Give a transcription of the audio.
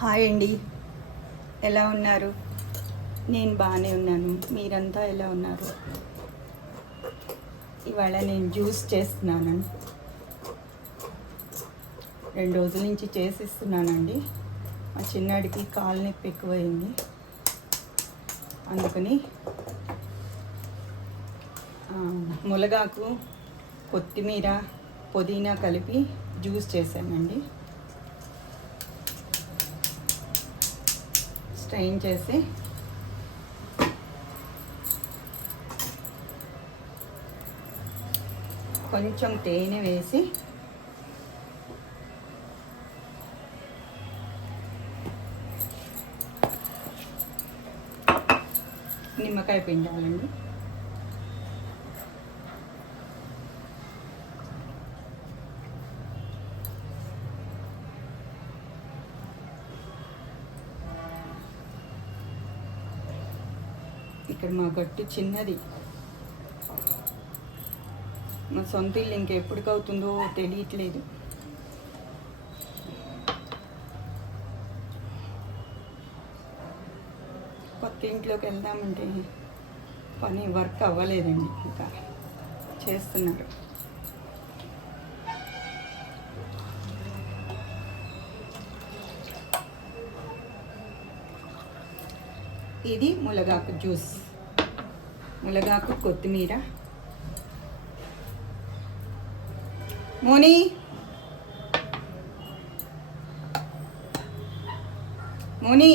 Hi అండి, ఎలా ఉన్నారు? నేను బాగానే ఉన్నాను. మీరంతా ఎలా ఉన్నారు? ఇవాళ నేను జ్యూస్ చేస్తున్నాను. 2 రోజుల నుంచి చేసిస్తున్నానండి. మా చిన్నాడికి కాలు నొప్పి ఎక్కువైంది, అందుకని ములగాకు, కొత్తిమీర, పుదీనా కలిపి జ్యూస్ చేశానండి. స్ట్రెయిన్ చేసి కొంచెం తేనె వేసి నిమ్మకాయ పిండాలండి. ఇక్కడ మా గట్టు చిన్నది, మా సొంత ఇల్లు ఇంకెప్పటికవుతుందో తెలియట్లేదు. కొత్త ఇంట్లోకి వెళ్దామంటే వర్క్ అవ్వలేదండి, ఇంకా చేస్తున్నారు. ఇది ములగాకు జ్యూస్, ములగాకు, కొత్తిమీర. మోని మోని